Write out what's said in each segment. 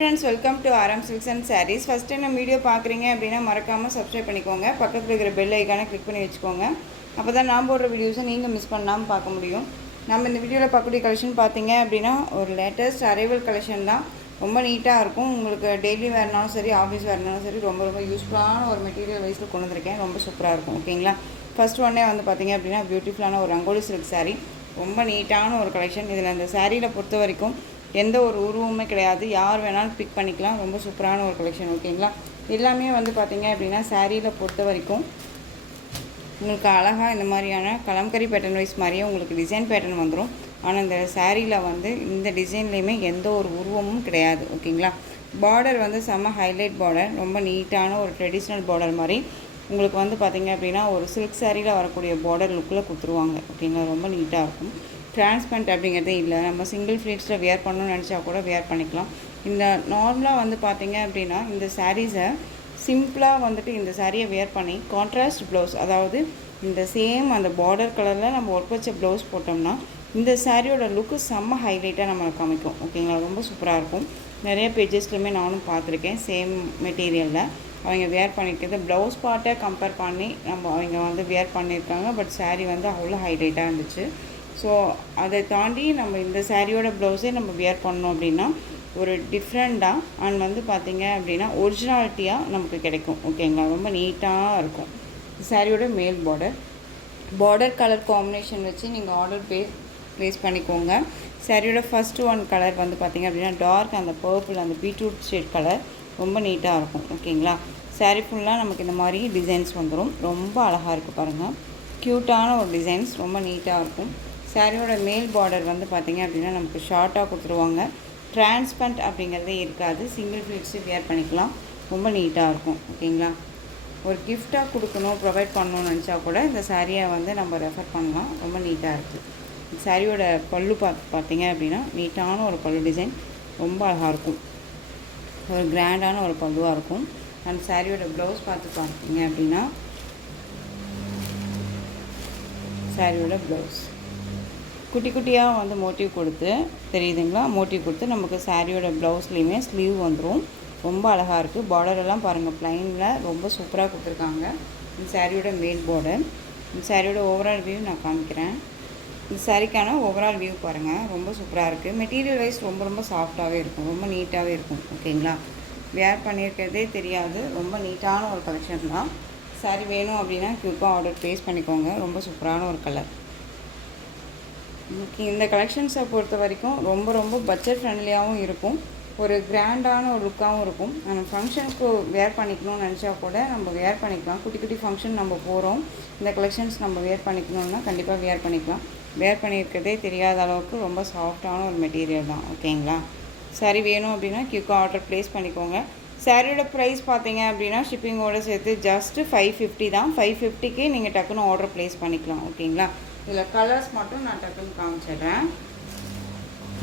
Friends, welcome to Aaram silks and sarees. First time நம்ம video பார்க்குறீங்க அப்படின்னா மறக்காமல் சப்ஸ்கிரைப் பண்ணிக்கோங்க. பக்கத்தில் இருக்கிற பெல் ஐக்கானை கிளிக் பண்ணி வச்சுக்கோங்க. அப்போ தான் நான் போடுற வீடியோஸை நீங்கள் மிஸ் பண்ணாமல் பார்க்க முடியும். நம்ம இந்த வீடியோவில் பார்க்கக்கூடிய கலெக்ஷன் பார்த்தீங்க அப்படின்னா ஒரு லேட்டஸ்ட் அரைவல் கலெக்ஷன் தான். ரொம்ப நீட்டாக இருக்கும். உங்களுக்கு டெய்லி வேறுனாலும் சரி, ஆஃபீஸ் வேறுனாலும் சரி, ரொம்ப ரொம்ப யூஸ்ஃபுல்லான ஒரு மெட்டீரியல் வைஸில் கொண்டு வந்திருக்கேன். ரொம்ப சூப்பராக இருக்கும். ஓகேங்களா? ஃபஸ்ட் ஒன்னே வந்து பார்த்தீங்க அப்படின்னா பியூட்டிஃபுல்லான ஒரு ரங்கோலி சில்க் சாரீ. ரொம்ப நீட்டான ஒரு கலெக்ஷன். இதில் இந்த சாரியில் பொறுத்த வரைக்கும் எந்த ஒரு உருவமே கிடையாது. யார் வேணாலும் பிக் பண்ணிக்கலாம். ரொம்ப சூப்பரான ஒரு கலெக்ஷன். ஓகேங்களா? எல்லாமே வந்து பார்த்திங்க அப்படின்னா சாரியில் பொறுத்த வரைக்கும் உங்களுக்கு அழகாக இந்த மாதிரியான கலம்கரி பேட்டர்ன் வைஸ் மாதிரியே உங்களுக்கு டிசைன் பேட்டர்ன் வந்துடும். ஆனால் இந்த சாரியில் வந்து இந்த டிசைன்லேயுமே எந்த ஒரு உருவமும் கிடையாது. ஓகேங்களா? பார்டர் வந்து செம்ம ஹைலைட் பார்டர். ரொம்ப நீட்டான ஒரு ட்ரெடிஷ்னல் பார்டர் மாதிரி உங்களுக்கு வந்து பார்த்திங்க அப்படின்னா ஒரு சில்க் சாரியில் வரக்கூடிய பார்டர் லுக்கில் கொடுத்துருவாங்க. ஓகேங்களா? ரொம்ப நீட்டாக இருக்கும். டிரான்ஸ்பரண்ட் அப்படிங்கிறதே இல்லை. நம்ம சிங்கிள் ஃப்ளீட்ஸில் வியர் பண்ணணும்னு நினச்சா கூட வியர் பண்ணிக்கலாம். இந்த நார்மலாக வந்து பார்த்திங்க அப்படின்னா இந்த சாரீஸை சிம்பிளாக வந்துட்டு இந்த சாரியை வியர் பண்ணி கான்ட்ராஸ்ட் ப்ளவுஸ், அதாவது இந்த சேம் அந்த பார்டர் கலரில் நம்ம ஒர்க் வச்ச ப்ளவுஸ் போட்டோம்னா இந்த சாரியோட லுக்கு செம்ம ஹைலைட்டாக நம்மளை காமிக்கும். ஓகேங்களா? ரொம்ப சூப்பராக இருக்கும். நிறைய பேஜஸ்லையுமே நானும் பார்த்துருக்கேன். சேம் மெட்டீரியலில் அவங்க வியர் பண்ணியிருக்கிறது ப்ளவுஸ் பார்ட்டை கம்பேர் பண்ணி அவங்க வந்து வியர் பண்ணியிருக்காங்க. பட் சாரீ வந்து அவ்வளோ ஹைலைட்டாக இருந்துச்சு. ஸோ அதை தாண்டி நம்ம இந்த சாரியோட ப்ளவுஸே நம்ம வியர் பண்ணோம் அப்படின்னா ஒரு டிஃப்ரெண்ட்டாக அண்ட் வந்து பார்த்திங்க அப்படின்னா ஒரிஜினாலிட்டியாக நமக்கு கிடைக்கும். ஓகேங்களா? ரொம்ப நீட்டாக இருக்கும். சாரியோட மேல் பார்டர் கலர் காம்பினேஷன் வச்சு நீங்கள் ஆர்டர் ப்ளேஸ் பண்ணிக்கோங்க. சாரியோட ஃபஸ்ட்டு ஒன் கலர் வந்து பார்த்திங்க அப்படின்னா டார்க் அந்த பர்பிள் அந்த பீட்ரூட் ஷேட் கலர் ரொம்ப நீட்டாக இருக்கும். ஓகேங்களா? சாரீ ஃபுல்லாக நமக்கு இந்த மாதிரி டிசைன்ஸ் வந்துடும். ரொம்ப அழகாக இருக்குது பாருங்கள். க்யூட்டான ஒரு டிசைன்ஸ், ரொம்ப நீட்டாக இருக்கும். சாரியோட மேல் பார்டர் வந்து பார்த்திங்க அப்படின்னா நமக்கு ஷார்ட்டாக கொடுத்துருவாங்க. டிரான்ஸ்பரண்ட் அப்படிங்கிறதே இருக்காது. சிங்கிள் ஃப்ளீட்ஸு வியர் பண்ணிக்கலாம். ரொம்ப நீட்டாக இருக்கும். ஓகேங்களா? ஒரு கிஃப்டாக கொடுக்கணும், ப்ரொவைட் பண்ணணும்னு நினச்சா கூட இந்த சாரியை வந்து நம்ம ரெஃபர் பண்ணலாம். ரொம்ப நீட்டாக இருக்குது. சாரியோட பல்லு பார்த்திங்க அப்படின்னா நீட்டான ஒரு பல்லு டிசைன் ரொம்ப அழகாக இருக்கும். ஒரு கிராண்டான ஒரு பல்லுவாக இருக்கும். அண்ட் சாரியோட ப்ளவுஸ் பார்த்தீங்க அப்படின்னா சாரியோட ப்ளவுஸ் குட்டி குட்டியாக வந்து மோட்டிவ் கொடுத்து தெரியுதுங்களா? மோட்டிவ் கொடுத்து நமக்கு சாரியோட ப்ளவுஸ்லேயுமே ஸ்லீவ் வந்துடும். ரொம்ப அழகாக இருக்குது. பார்டரெல்லாம் பாருங்கள், ப்ளைனில் ரொம்ப சூப்பராக கொடுத்துருக்காங்க. இந்த சாரியோட மேல் பார்டர். இந்த சாரியோட ஓவரால் வியூ நான் காமிக்கிறேன். இந்த சாரிக்கான ஓவரால் வியூ பாருங்கள், ரொம்ப சூப்பராக இருக்குது. மெட்டீரியல் வைஸ் ரொம்ப ரொம்ப சாஃப்டாகவே இருக்கும். ரொம்ப நீட்டாகவே இருக்கும். ஓகேங்களா? வேர் பண்ணியிருக்கிறதே தெரியாது. ரொம்ப நீட்டான ஒரு கலெக்ஷன் தான். சாரி வேணும் அப்படின்னா குயிக்காக ஆர்டர் ப்ளேஸ் பண்ணிக்கோங்க. ரொம்ப சூப்பரான ஒரு கலர். இந்த கலெக்ஷன்ஸை பொறுத்த வரைக்கும் ரொம்ப ரொம்ப பட்ஜெட் ஃப்ரெண்ட்லியாகவும் இருக்கும். ஒரு கிராண்டான ஒரு லுக்காகவும் இருக்கும். நம்ம ஃபங்க்ஷனுக்கு வேர் பண்ணிக்கணும்னு நினச்சா கூட நம்ம வேர் பண்ணிக்கலாம். குட்டி குட்டி ஃபங்க்ஷன் நம்ம போகிறோம், இந்த கலெக்ஷன்ஸ் நம்ம வேர் பண்ணிக்கணும்னா கண்டிப்பாக வேர் பண்ணிக்கலாம். வேர் பண்ணியிருக்கிறதே தெரியாத அளவுக்கு ரொம்ப சாஃப்டான ஒரு மெட்டீரியல் தான். ஓகேங்களா? சாரி வேணும் அப்படின்னா குயிக்காக ஆர்டர் ப்ளேஸ் பண்ணிக்கோங்க. சாரியோட ப்ரைஸ் பார்த்தீங்க அப்படின்னா ஷிப்பிங்கோடு சேர்த்து ஜஸ்ட்டு 550 தான். 550க்கு நீங்கள் டக்குன்னு ஆர்டர் ப்ளேஸ் பண்ணிக்கலாம். ஓகேங்களா? இதில் கலர்ஸ் மட்டும் நான் டக்குன்னு காமிச்சிடுறேன்.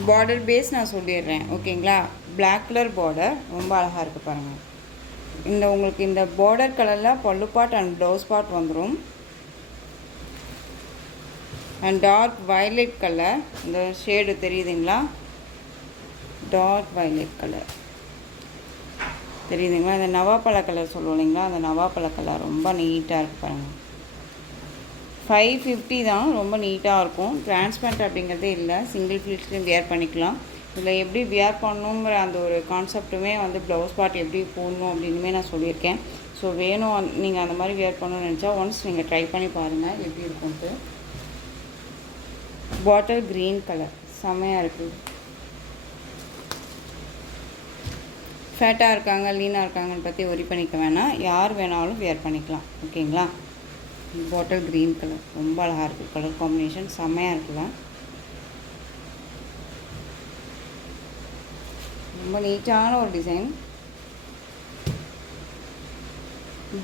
பார்டர் பேஸ் நான் சொல்லிடுறேன். ஓகேங்களா? பிளாக் கலர் பார்டர் ரொம்ப அழகாக இருக்குது பாருங்கள். உங்களுக்கு இந்த பார்டர் கலரில் பல்லு பார்ட் அண்ட் ப்ளவுஸ் பார்ட் வந்துடும். அண்ட் டார்க் வயலட் கலர், இந்த ஷேடு தெரியுதுங்களா? டார்க் வயலட் கலர் தெரியுதுங்களா? இந்த நவாப்பழ கலர் சொல்லுவோம் இல்லைங்களா? அந்த நவாப்பழ கலர் ரொம்ப நீட்டாக இருக்குது பாருங்கள். 550 தான். ரொம்ப நீட்டாக இருக்கும். டிரான்ஸ்பரண்ட் அப்படிங்கிறதே இல்லை. சிங்கிள் ஃப்ளீட்ஸ்லையும் வியர் பண்ணிக்கலாம். இதில் எப்படி வியர் பண்ணணுங்கிற அந்த ஒரு கான்செப்ட்டுமே வந்து ப்ளவுஸ் பார்ட் எப்படி போடணும் அப்படின்னுமே நான் சொல்லியிருக்கேன். ஸோ வேணும் நீங்கள் அந்த மாதிரி வியர் பண்ணணும்னு நினச்சா ஒன்ஸ் நீங்கள் ட்ரை பண்ணி பாருங்கள் எப்படி இருக்கும்ட்டு. பாட்டில் க்ரீன் கலர் செம்மையாக இருக்குது. ஃபேட்டாக இருக்காங்க, லீனாக இருக்காங்கன்னு பற்றி ஒரி பண்ணிக்க வேணாம். யார் வேணாலும் வியர் பண்ணிக்கலாம். ஓகேங்களா? பாட்டில் க்ரீன் கலர் ரொம்ப அழகாக இருக்குது. கலர் காம்பினேஷன் செம்மையாக இருக்குல்ல? ரொம்ப நீட்டான ஒரு design.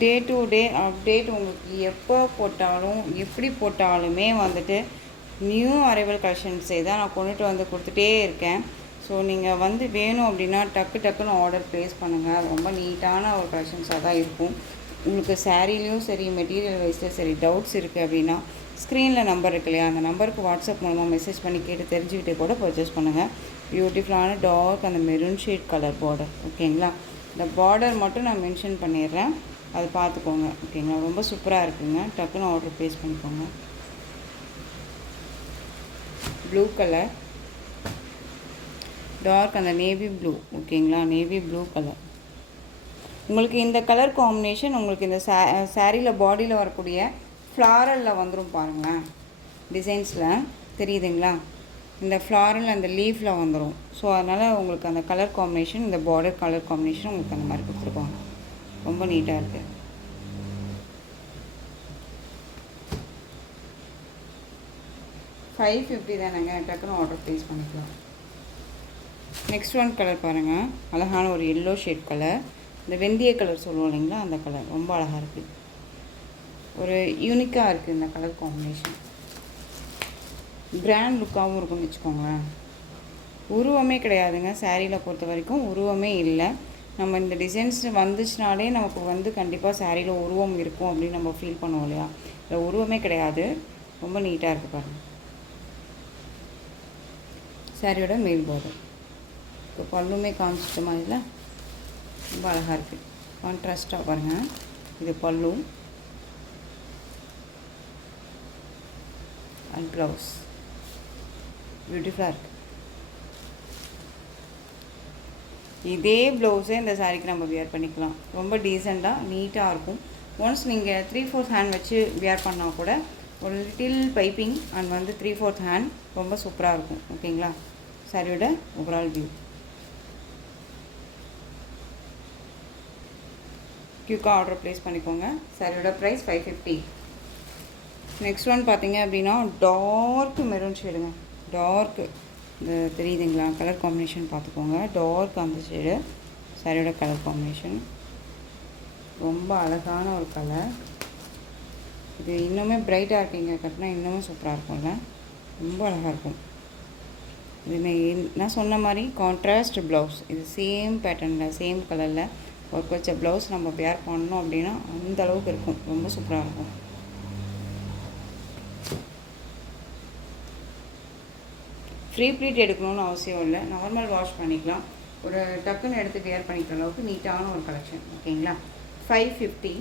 Day to day update உங்களுக்கு எப்போ போட்டாலும் எப்படி போட்டாலுமே வந்துட்டு நியூ அரைவல் கலெக்ஷன்ஸே தான் நான் கொண்டுட்டு வந்து கொடுத்துட்டே இருக்கேன். ஸோ நீங்கள் வந்து வேணும் அப்படின்னா டக்குன்னு ஆர்டர் ப்ளேஸ் பண்ணுங்கள். ரொம்ப நீட்டான ஒரு கலெக்ஷன்ஸாக தான் இருக்கும். உங்களுக்கு சாரீலையும் சரி, மெட்டீரியல் வைஸில் சரி டவுட்ஸ் இருக்குது அப்படின்னா ஸ்க்ரீனில் நம்பர் இருக்கு இல்லையா, அந்த நம்பருக்கு வாட்ஸ்அப் மூலமாக மெசேஜ் பண்ணி கேட்டு தெரிஞ்சுக்கிட்டே கூட பர்ச்சேஸ் பண்ணுங்கள். பியூட்டிஃபுல்லான டார்க் அந்த மெரூன் ஷேட் கலர் பார்டர். ஓகேங்களா, இந்த பார்டர் மட்டும் நான் மென்ஷன் பண்ணிடுறேன், அது பார்த்துக்கோங்க. ஓகேங்களா, ரொம்ப சூப்பராக இருக்குங்க. டக்குன்னு ஆர்டர் ப்ளேஸ் பண்ணிக்கோங்க. ப்ளூ கலர், டார்க் அந்த நேவி ப்ளூ. ஓகேங்களா, நேவி ப்ளூ கலர். உங்களுக்கு இந்த கலர் காம்பினேஷன் உங்களுக்கு இந்த சாரியில் பாடியில் வரக்கூடிய ஃப்ளாரலில் வந்துடும் பாருங்களேன், டிசைன்ஸில் தெரியுதுங்களா, இந்த ஃப்ளாரல் அந்த லீஃபில் வந்துடும். ஸோ அதனால் உங்களுக்கு அந்த கலர் காம்பினேஷன், இந்த பார்டர் கலர் காம்பினேஷன் உங்களுக்கு அந்த மாதிரி கொடுத்துருப்பாங்க. ரொம்ப நீட்டாக இருக்குது. $550 தானேங்க, டக்குன்னு ஆர்டர் ப்ளேஸ் பண்ணிக்கலாம். நெக்ஸ்ட் ஒன் கலர் பாருங்கள், அழகான ஒரு எல்லோ ஷேட் கலர். இந்த வெந்தய கலர் சொல்லுவோம் இல்லைங்களா, அந்த கலர் ரொம்ப அழகாக இருக்குது. ஒரு யூனிக்காக இருக்குது இந்த கலர் காம்பினேஷன். கிராண்ட் லுக்காகவும் இருக்கும்னு வச்சுக்கோங்களேன். உருவமே கிடையாதுங்க சாரியில் பொறுத்த வரைக்கும், உருவமே இல்லை. நம்ம இந்த டிசைன்ஸ் வந்துச்சுனாலே நமக்கு கண்டிப்பாக சாரியில் உருவம் இருக்கும் அப்படின்னு நம்ம ஃபீல் பண்ணுவோம் இல்லையா. இல்லை, உருவமே கிடையாது. ரொம்ப நீட்டாக இருக்குது பாருங்கள். சாரியோட மேல் பார்டர் இப்போ பல்லுமே காமிச்சிட்ட மாதிரில ரொம்ப அழகாக இருக்குது. கான்ட்ராஸ்ட்டாக பாருங்கள், இது பல்லு அண்ட் ப்ளவுஸ். பியூட்டிஃபுல்லாக இருக்குது. இதே ப்ளவுஸே இந்த சாரிக்கு நம்ம வியர் பண்ணிக்கலாம். ரொம்ப டீசெண்டாக நீட்டாக இருக்கும். ஒன்ஸ் நீங்கள் 3/4 ஹேண்ட் வச்சு வியர் பண்ணால் கூட ஒரு லிட்டில் பைப்பிங் அண்ட் 3/4 ஹேண்ட் ரொம்ப சூப்பராக இருக்கும். ஓகேங்களா, சாரியோட ஓவரால் வியூ. குயிக்காக ஆர்டர் ப்ளேஸ் பண்ணிக்கோங்க. சாரியோட ப்ரைஸ் $550. நெக்ஸ்ட் ஒன் பார்த்தீங்க அப்படின்னா டார்க் மெரூன் ஷேடுங்க. டார்க்கு இந்த தெரியுதுங்களா, கலர் காம்பினேஷன் பார்த்துக்கோங்க. டார்க் அந்த ஷேடு சாரியோட கலர் காம்பினேஷன். ரொம்ப அழகான ஒரு கலர். இது இன்னுமே பிரைட்டாக இருக்குங்க, கட்டினா இன்னுமே சூப்பராக இருக்கும்ல, ரொம்ப அழகாக இருக்கும். இதுமே நான் சொன்ன மாதிரி கான்ட்ராஸ்ட் ப்ளவுஸ். இது சேம் பேட்டர்னில் சேம் கலரில் ஒர்க் வச்ச ப்ளவுஸ் நம்ம வேர் பண்ணோம் அப்படின்னா அந்த அளவுக்கு இருக்கும், ரொம்ப சூப்பராக இருக்கும். ஃப்ரீ ப்ளீட் எடுக்கணும்னு அவசியம் இல்லை, நார்மல் வாஷ் பண்ணிக்கலாம். ஒரு டக்குன்னு எடுத்து வேர் பண்ணிக்கிற அளவுக்கு நீட்டான ஒரு கலெக்ஷன். ஓகேங்களா, $550.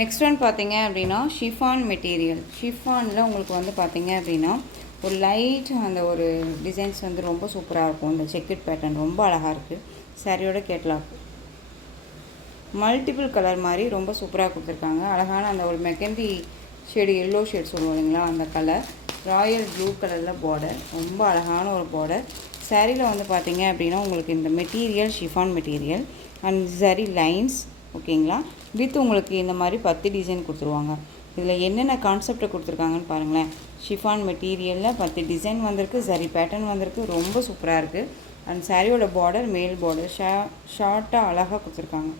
நெக்ஸ்ட் ஒன் பார்த்தீங்க அப்படின்னா ஷிஃபான் மெட்டீரியல். ஷிஃபானில் உங்களுக்கு பார்த்தீங்க அப்படின்னா ஒரு லைட் அந்த ஒரு டிசைன்ஸ் ரொம்ப சூப்பராக இருக்கும். இந்த செக்கட் பேட்டர்ன் ரொம்ப அழகாக இருக்குது. சாரியோட கேட்லாக் மல்டிபிள் கலர் மாதிரி ரொம்ப சூப்பராக கொடுத்துருக்காங்க. அழகான அந்த ஒரு மெகந்தி ஷேடு, எல்லோ ஷேட் சொல்லுவோம் இல்லைங்களா, அந்த கலர். ராயல் ப்ளூ கலரில் பார்டர், ரொம்ப அழகான ஒரு பார்டர். சாரியில் பார்த்தீங்க அப்படின்னா உங்களுக்கு இந்த மெட்டீரியல் ஷிஃபான் மெட்டீரியல் அண்ட் சரி லைன்ஸ். ஓகேங்களா, வித் உங்களுக்கு இந்த மாதிரி 10 டிசைன் கொடுத்துருவாங்க. இதில் என்னென்ன கான்செப்டை கொடுத்துருக்காங்கன்னு பாருங்களேன். ஷிஃபான் மெட்டீரியலில் 10 டிசைன் வந்திருக்கு, சரி பேட்டர்ன் வந்திருக்கு, ரொம்ப சூப்பராக இருக்குது. அண்ட் சாரியோட பார்டர் மேல் பார்டர் ஷார்ட்டாக அழகாக கொடுத்துருக்காங்க.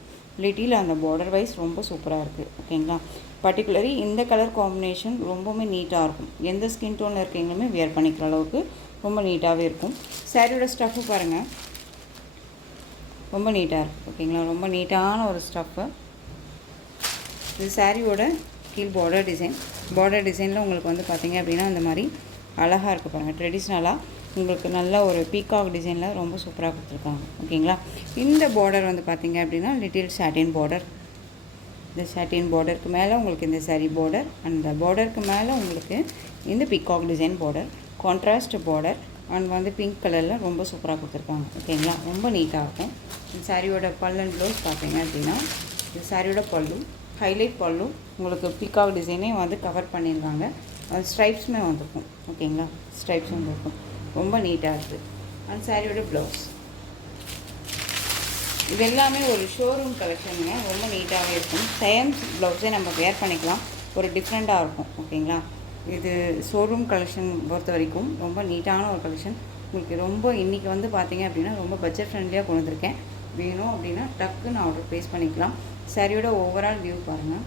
லிட்டியில் அந்த பார்டர் வைஸ் ரொம்ப சூப்பராக இருக்குது. ஓகேங்களா, பர்டிகுலரி இந்த கலர் காம்பினேஷன் ரொம்பவுமே நீட்டாக இருக்கும். எந்த ஸ்கின் டோனில் இருக்கீங்களுமே வியர் பண்ணிக்கிற அளவுக்கு ரொம்ப நீட்டாகவே இருக்கும். சாரியோட ஸ்டஃப்பு பாருங்கள், ரொம்ப நீட்டாக இருக்குது. ஓகேங்களா, ரொம்ப நீட்டான ஒரு ஸ்டஃப்பு. இது சாரியோட கீழ் பார்டர் டிசைன். பார்டர் டிசைனில் உங்களுக்கு பார்த்தீங்க அப்படின்னா அந்த மாதிரி அழகாக இருக்குது பாருங்கள். ட்ரெடிஷ்னலாக உங்களுக்கு நல்ல ஒரு பீகாக் டிசைனில் ரொம்ப சூப்பராக கொடுத்துருக்காங்க. ஓகேங்களா, இந்த பார்டர் பார்த்தீங்க அப்படின்னா லிட்டில் சாட்டின் பார்டர். இந்த சாட்டின் பார்டருக்கு மேலே உங்களுக்கு இந்த சாரி பார்டர், அந்த பார்டருக்கு மேலே உங்களுக்கு இந்த peacock design border, contrast border and pink கலரில் ரொம்ப சூப்பராக கொடுத்துருக்காங்க. ஓகேங்களா, ரொம்ப நீட்டாக இருக்கும். இந்த சாரியோட பல்லு ப்ளவுஸ் பார்த்தீங்க அப்படின்னா இந்த சாரியோட பல்லு ஹைலைட் பல்லு உங்களுக்கு பீகாக் டிசைனே கவர் பண்ணியிருக்காங்க. அது ஸ்ட்ரைப்ஸுமே வந்துருக்கும். ஓகேங்களா, ஸ்ட்ரைப்ஸ் வந்துருக்கும், ரொம்ப நீட்டாக இருக்குது. அண்ட் சாரியோட ப்ளவுஸ். இது எல்லாமே ஒரு ஷோரூம் கலெக்ஷனுங்க, ரொம்ப நீட்டாகவே இருக்கும். சேம் ப்ளவுஸே நம்ம வேர் பண்ணிக்கலாம், ஒரு டிஃப்ரெண்ட்டாக இருக்கும். ஓகேங்களா, இது ஷோரூம் கலெக்ஷன் பொறுத்த வரைக்கும் ரொம்ப நீட்டான ஒரு கலெக்ஷன். உங்களுக்கு ரொம்ப இன்றைக்கி பார்த்தீங்க அப்படின்னா ரொம்ப பட்ஜெட் ஃப்ரெண்ட்லியாக கொண்டு வந்திருக்கேன். வேணும் அப்படின்னா டக்குன்னு ஆர்டர் ப்ளேஸ் பண்ணிக்கலாம். சாரியோட ஓவரால் வியூ பாருங்கள்,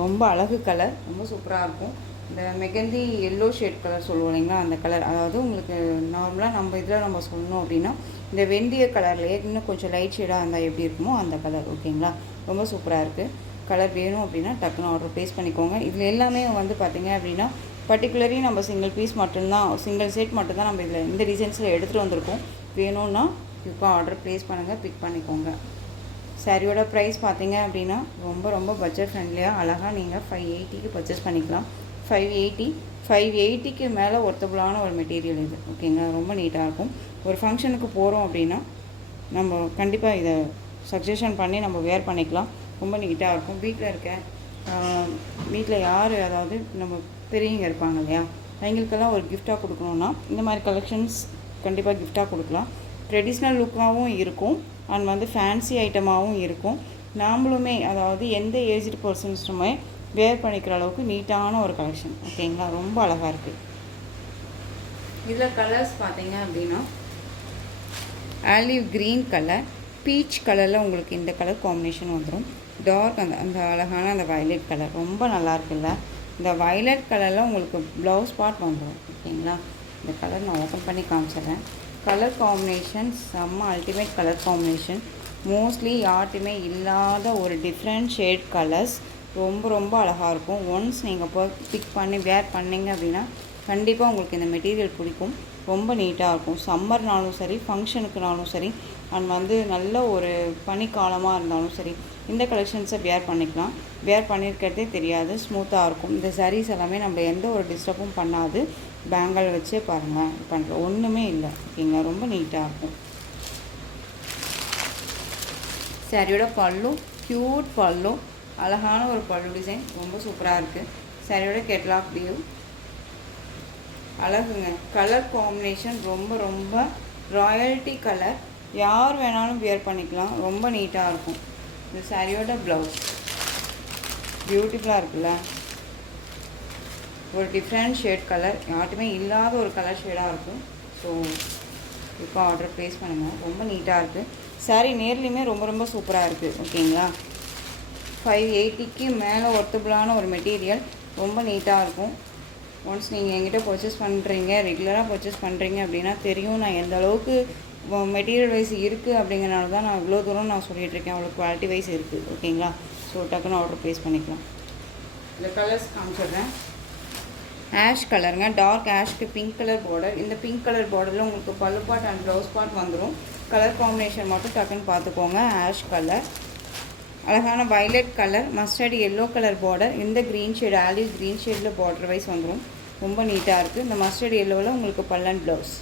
ரொம்ப அழகு கலர், ரொம்ப சூப்பராக இருக்கும். இந்த மெகந்தி எல்லோ ஷேட் கலர் சொல்லுவோம் இல்லைங்களா, அந்த கலர். அதாவது உங்களுக்கு நார்மலாக நம்ம சொல்லணும் அப்படின்னா இந்த வெந்தய கலர்லேயே இன்னும் கொஞ்சம் லைட் ஷேடாக இருந்தால் எப்படி இருக்குமோ அந்த கலர். ஓகேங்களா, ரொம்ப சூப்பராக இருக்குது. கலர் வேணும் அப்படின்னா டக்குன்னு ஆர்டர் ப்ளேஸ் பண்ணிக்கோங்க. இதில் எல்லாமே பார்த்தீங்க அப்படின்னா பர்டிகுலரி நம்ம சிங்கிள் பீஸ் மட்டும்தான், சிங்கிள் செட் மட்டும்தான் நம்ம இதில் இந்த டிசைன்ஸில் எடுத்துகிட்டு வந்திருக்கோம். வேணும்னா குயிக்காக ஆர்டர் ப்ளேஸ் பண்ணுங்கள், பிக் பண்ணிக்கோங்க. சாரியோட ப்ரைஸ் பார்த்தீங்க அப்படின்னா ரொம்ப பட்ஜெட் ஃப்ரெண்ட்லியாக அழகாக நீங்கள் 580க்கு பர்ச்சேஸ் பண்ணிக்கலாம். 580க்கு மேலே ஒர்த்தபுளான ஒரு மெட்டீரியல் இது. ஓகேங்களா, ரொம்ப நீட்டாக இருக்கும். ஒரு ஃபங்க்ஷனுக்கு போகிறோம் அப்படின்னா நம்ம கண்டிப்பாக இதை சஜஷன் பண்ணி நம்ம வேர் பண்ணிக்கலாம். ரொம்ப நீட்டாக இருக்கும். வீட்டில் யார் அதாவது நம்ம பெரியவங்க இருப்பாங்க இல்லையா, அவங்களுக்கெல்லாம் ஒரு கிஃப்டாக கொடுக்கணுன்னா இந்த மாதிரி கலெக்ஷன்ஸ் கண்டிப்பாக கிஃப்டாக கொடுக்கலாம். ட்ரெடிஷ்னல் லுக்காகவும் இருக்கும் அண்ட் ஃபேன்சி ஐட்டமாகவும் இருக்கும். நாமளுமே அதாவது எந்த ஏஜ்டு பர்சன்ஸுமே வேர் பண்ணிக்கிற அளவுக்கு நீட்டான ஒரு கலெக்ஷன். ஓகேங்களா, ரொம்ப அழகாக இருக்குது. இதில் கலர்ஸ் பார்த்தீங்க அப்படின்னா ஆலிவ் க்ரீன் கலர், பீச் கலரில் உங்களுக்கு இந்த கலர் காம்பினேஷன் வந்துடும். டார்க் அந்த அழகான அந்த வயலட் கலர் ரொம்ப நல்லா இருக்குல்ல. இந்த வயலட் கலரில் உங்களுக்கு ப்ளவுஸ் பார்ட் வந்துடும். ஓகேங்களா, இந்த கலர் நான் ஓப்பன் பண்ணி காமிச்சிடுறேன். கலர் காம்பினேஷன் செம்ம அல்டிமேட் கலர் காம்பினேஷன். மோஸ்ட்லி யார்ட்டுமே இல்லாத ஒரு டிஃப்ரெண்ட் ஷேட் கலர்ஸ். ரொம்ப அழகாக இருக்கும். ஒன்ஸ் நீங்கள் போய் பிக் பண்ணி வேர் பண்ணிங்க அப்படின்னா கண்டிப்பாக உங்களுக்கு இந்த மெட்டீரியல் பிடிக்கும். ரொம்ப நீட்டாக இருக்கும். சம்மர்னாலும் சரி, ஃபங்க்ஷனுக்குனாலும் சரி, அண்ட் நல்ல ஒரு பனிக்காலமாக இருந்தாலும் சரி, இந்த கலெக்ஷன்ஸை வேர் பண்ணிக்கலாம். வேர் பண்ணியிருக்கிறதே தெரியாது, ஸ்மூத்தாக இருக்கும். இந்த சாரீஸ் எல்லாமே நம்ம எந்த ஒரு டிஸ்டர்பும் பண்ணாது. பேங்கிள் வச்சே பாருங்கள், பண்ணுற ஒன்றுமே இல்லை. ஓகேங்களா, ரொம்ப நீட்டாக இருக்கும். சாரியோட பல்லு க்யூட் பல்லு, அழகான ஒரு பல்லு டிசைன், ரொம்ப சூப்பராக இருக்குது. சாரியோட கேட்லாக் வியூ அழகுங்க. கலர் காம்பினேஷன் ரொம்ப ராயல்ட்டி கலர். யார் வேணாலும் வியர் பண்ணிக்கலாம். ரொம்ப நீட்டாக இருக்கும். இந்த சாரியோட ப்ளவுஸ் பியூட்டிஃபுல்லாக இருக்குல்ல. ஒரு டிஃப்ரெண்ட் ஷேட் கலர், யார்ட்டுமே இல்லாத ஒரு கலர் ஷேடாக இருக்கும். ஸோ இப்போ ஆர்டர் ப்ளேஸ் பண்ணுங்கள். ரொம்ப நீட்டாக இருக்குது. சாரீ நேர்லேயுமே ரொம்ப சூப்பராக இருக்குது. ஓகேங்களா, 580க்கு மேலே ஒர்த்தபுளான ஒரு மெட்டீரியல், ரொம்ப நீட்டாக இருக்கும். ஒன்ஸ் நீங்கள் என்கிட்ட பர்ச்சேஸ் பண்ணுறீங்க, ரெகுலராக பர்ச்சேஸ் பண்ணுறீங்க அப்படின்னா தெரியும் நான் எந்த அளவுக்கு மெட்டீரியல் வைஸ் இருக்குது. அப்படிங்கிறனால தான் நான் இவ்வளோ தூரம் நான் சொல்லிகிட்ருக்கேன். அவ்வளோ குவாலிட்டி வைஸ் இருக்குது. ஓகேங்களா, ஸோ டக்குன்னு ஆர்டர் ப்ளேஸ் பண்ணிக்கலாம். இந்த கலர்ஸ் காமிச்சிடுறேன். ஆஷ் கலருங்க, டார்க் ஆஷ்க்கு பிங்க் கலர் பார்டர். இந்த பிங்க் கலர் பார்டரில் உங்களுக்கு பல்லு பார்ட் அண்ட் ப்ளவுஸ் பார்ட் வந்துடும். கலர் காம்பினேஷன் மட்டும் டக்குன்னு பார்த்துக்கோங்க. ஆஷ் கலர், அழகான violet colour, mustard yellow colour border. இந்த க்ரீன் ஷேட் ஆலிவ் க்ரீன் ஷேடில் பார்டர் வைஸ் வந்துடும். ரொம்ப நீட்டாக இருக்குது. இந்த மஸ்டர்ட் எல்லோவில் உங்களுக்கு பல்லன் ப்ளவுஸ்.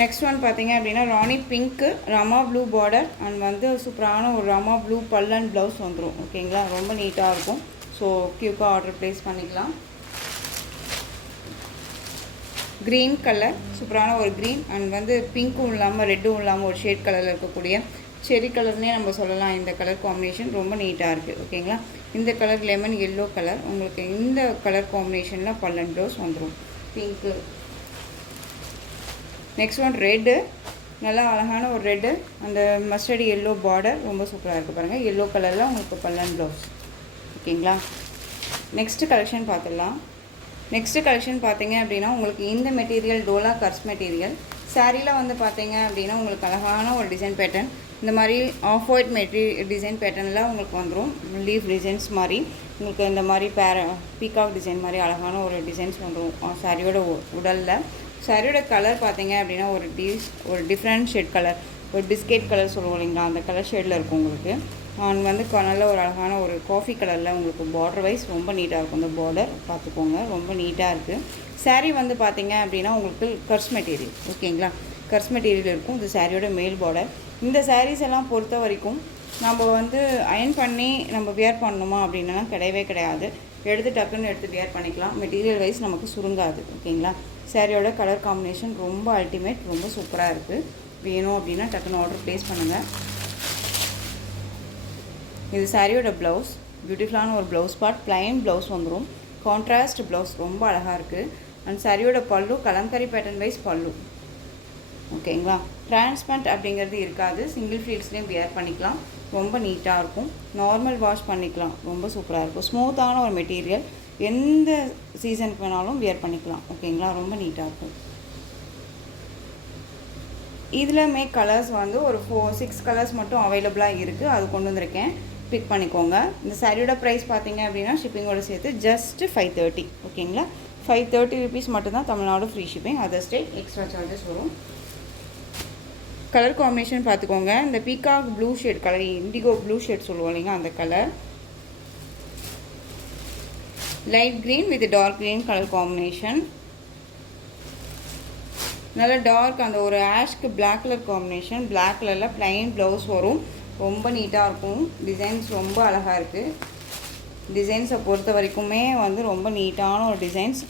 நெக்ஸ்ட் ஒன் பார்த்தீங்க அப்படின்னா rani pink, Rama blue border and சூப்பரான ஒரு ராமா ப்ளூ பல்லன் ப்ளவுஸ் வந்துடும். ஓகேங்களா, ரொம்ப நீட்டாக இருக்கும். ஸோ க்யூக்காக ஆர்டர் ப்ளேஸ் பண்ணிக்கலாம். க்ரீன் கலர், சூப்பரான ஒரு க்ரீன் அண்ட் பிங்க்கும் இல்லாமல் ரெட்டும் இல்லாமல் ஒரு ஷேட் கலரில் இருக்கக்கூடிய செரி கலர்னே நம்ம சொல்லலாம். இந்த கலர் காம்பினேஷன் ரொம்ப நீட்டாக இருக்குது. ஓகேங்களா, இந்த கலர் லெமன் எல்லோ கலர், உங்களுக்கு இந்த கலர் காம்பினேஷனில் பல்லன் ப்ளவுஸ் வந்துடும். பிங்க்கு. நெக்ஸ்ட் ஒன் ரெட்டு, நல்லா அழகான ஒரு ரெட்டு, அந்த மஸ்டர்ட் எல்லோ பார்டர் ரொம்ப சூப்பராக இருக்குது பாருங்கள். எல்லோ கலரில் உங்களுக்கு பல்லன் ப்ளவுஸ். ஓகேங்களா, நெக்ஸ்ட்டு கலெக்ஷன் பார்த்துடலாம். நெக்ஸ்ட்டு கலெக்ஷன் பார்த்தீங்க அப்படின்னா உங்களுக்கு இந்த மெட்டீரியல் டோலா கர்ஸ் மெட்டீரியல். சாரியில் பார்த்தீங்க அப்படின்னா உங்களுக்கு அழகான ஒரு டிசைன் பேட்டர்ன், இந்த மாதிரி ஆஃப் ஒயிட் டிசைன் பேட்டர்னில் உங்களுக்கு வந்துடும். லீஃப் டிசைன்ஸ் மாதிரி உங்களுக்கு இந்த மாதிரி பீகாக் டிசைன் மாதிரி அழகான ஒரு டிசைன்ஸ் வந்துடும் சாரியோட உடலில். சாரியோட கலர் பார்த்தீங்க அப்படின்னா ஒரு டிஃப்ரெண்ட் ஷேட் கலர், ஒரு பிஸ்கெட் கலர் சொல்லுவோம் இல்லைங்களா, அந்த கலர் ஷேடில் இருக்கும் உங்களுக்கு. நல்ல ஒரு அழகான ஒரு காஃபி கலரில் உங்களுக்கு பார்டர் வைஸ் ரொம்ப நீட்டாக இருக்கும். இந்த பார்டர் பார்த்துக்கோங்க, ரொம்ப நீட்டாக இருக்குது. சாரீ பார்த்தீங்க அப்படின்னா உங்களுக்கு கர்ஸ் மெட்டீரியல். ஓகேங்களா, கர்ஸ் மெட்டீரியல் இருக்கும். இது சாரியோட மேல் பார்டர். இந்த சாரீஸ் எல்லாம் பொறுத்த வரைக்கும் நம்ம அயன் பண்ணி நம்ம வியர் பண்ணணுமா அப்படின்னா கிடையாது. டக்குன்னு எடுத்து வியர் பண்ணிக்கலாம். மெட்டீரியல் வைஸ் நமக்கு சுருங்காது. ஓகேங்களா, சாரியோட கலர் காம்பினேஷன் ரொம்ப அல்டிமேட், ரொம்ப சூப்பராக இருக்குது. வேணும் அப்படின்னா டக்குன்னு ஆர்டர் ப்ளேஸ் பண்ணுங்கள். இது சாரியோட ப்ளவுஸ், பியூட்டிஃபுல்லான ஒரு ப்ளவுஸ் பார்ட், ப்ளைன் ப்ளவுஸ் வந்துடும். கான்ட்ராஸ்ட் ப்ளவுஸ் ரொம்ப அழகாக இருக்குது. அண்ட் சாரியோட பல்லு கலம்கரி பேட்டர்ன் வைஸ் பல்லு. ஓகேங்களா, டிரான்ஸ்பரண்ட் அப்படிங்கிறது இருக்காது. சிங்கிள் ஃபீல்ட்ஸ்லேயும் வியர் பண்ணிக்கலாம். ரொம்ப நீட்டாக இருக்கும். நார்மல் வாஷ் பண்ணிக்கலாம். ரொம்ப சூப்பராக இருக்கும். ஸ்மூத்தான ஒரு மெட்டீரியல், எந்த சீசனுக்கு வேணாலும் வியர் பண்ணிக்கலாம். ஓகேங்களா, ரொம்ப நீட்டாக இருக்கும். இதில் கலர்ஸ் ஒரு 4-6 கலர்ஸ் மட்டும் அவைலபிளாக இருக்குது. அது கொண்டு வந்திருக்கேன். பிக் பண்ணிக்கோங்க. இந்த சாரியோட ப்ரைஸ் பார்த்தீங்க அப்படின்னா ஷிப்பிங்கோட சேர்த்து ஜஸ்ட்டு 530. ஓகேங்களா? 530 ருபீஸ் மட்டும்தான் Tamil Nadu free shipping. Other state extra charges வரும். கலர் காம்பினேஷன் பார்த்துக்கோங்க. இந்த peacock blue shade colour, indigo blue shade சொல்லுவோம் இல்லைங்க, அந்த colour. Light green with dark green colour combination. நல்லா டார்க் அந்த ஒரு ஆஷ்க்கு பிளாக் கலர் காம்பினேஷன். பிளாக் கலரில் ப்ளைன் ப்ளவுஸ் வரும். ரொம்ப நீட்டாக இருக்கும். டிசைன்ஸ் ரொம்ப அழகாக இருக்குது. டிசைன்ஸை பொறுத்த வரைக்குமே வந்து ரொம்ப நீட்டான ஒரு டிசைன்ஸ்.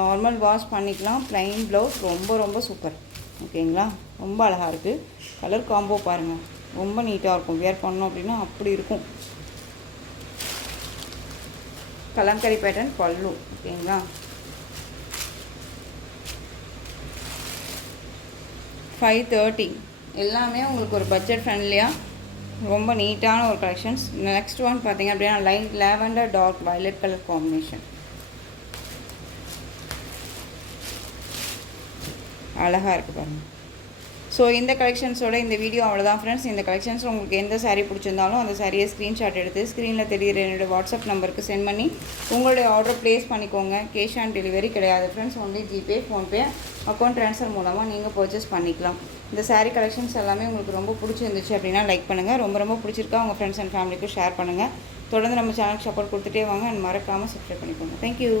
நார்மல் வாஷ் பண்ணிக்கலாம். ப்ளைன் ப்ளவுஸ் ரொம்ப ரொம்ப சூப்பர். ஓகேங்களா? ரொம்ப அழகாக இருக்குது. கலர் காம்போ பாருங்கள், ரொம்ப நீட்டாக இருக்கும். வேர் பண்ணோம் அப்படின்னா அப்படி இருக்கும். கலம்கரி பேட்டர்ன் பல்லு. ஓகேங்களா? 530 எல்லாமே உங்களுக்கு ஒரு பட்ஜெட் ஃப்ரெண்ட்லியாக ரொம்ப நீட்டான ஒரு கலெக்ஷன்ஸ். நெக்ஸ்ட் ஒன் பார்த்தீங்க அப்படின்னா light lavender dark violet colour combination. அழகாக இருக்குது பாருங்கள். ஸோ இந்த கலெக்ஷன்ஸோட இந்த வீடியோ அவ்வளோதான் ஃப்ரெண்ட்ஸ். இந்த கலெக்ஷன்ஸ் உங்களுக்கு எந்த சாரீ பிடிச்சிருந்தாலும் அந்த சாரியை ஸ்க்ரீன்ஷாட் எடுத்து ஸ்க்ரீனில் தெரிகிற என்னோடய வாட்ஸ்அப் நம்பருக்கு சென்ட் பண்ணி உங்களுடைய ஆர்டர் ப்ளேஸ் பண்ணிக்கோங்க. கேஷ் ஆன் டெலிவரி கிடையாது friends. Only GPay, PhonePe, account transfer மூலமாக நீங்கள் பர்ச்சேஸ் பண்ணிக்கலாம். இந்த சாரீ கலெக்ஷன்ஸ் எல்லாமே உங்களுக்கு ரொம்ப பிடிச்சிருந்துச்சு அப்படின்னா லைக் பண்ணுங்கள். ரொம்ப ரொம்ப பிடிச்சிருக்கா உங்கள் ஃப்ரெண்ட்ஸ் அண்ட் ஃபேமிலிக்கு ஷேர் பண்ணுங்கள். தொடர்ந்து நம்ம சேனலுக்கு சப்போர்ட் கொடுத்துட்டே வாங்க. அண்ட் மறக்காமல் சப்ஸ்கிரைப் பண்ணிக்கோங்க. தேங்க்யூ.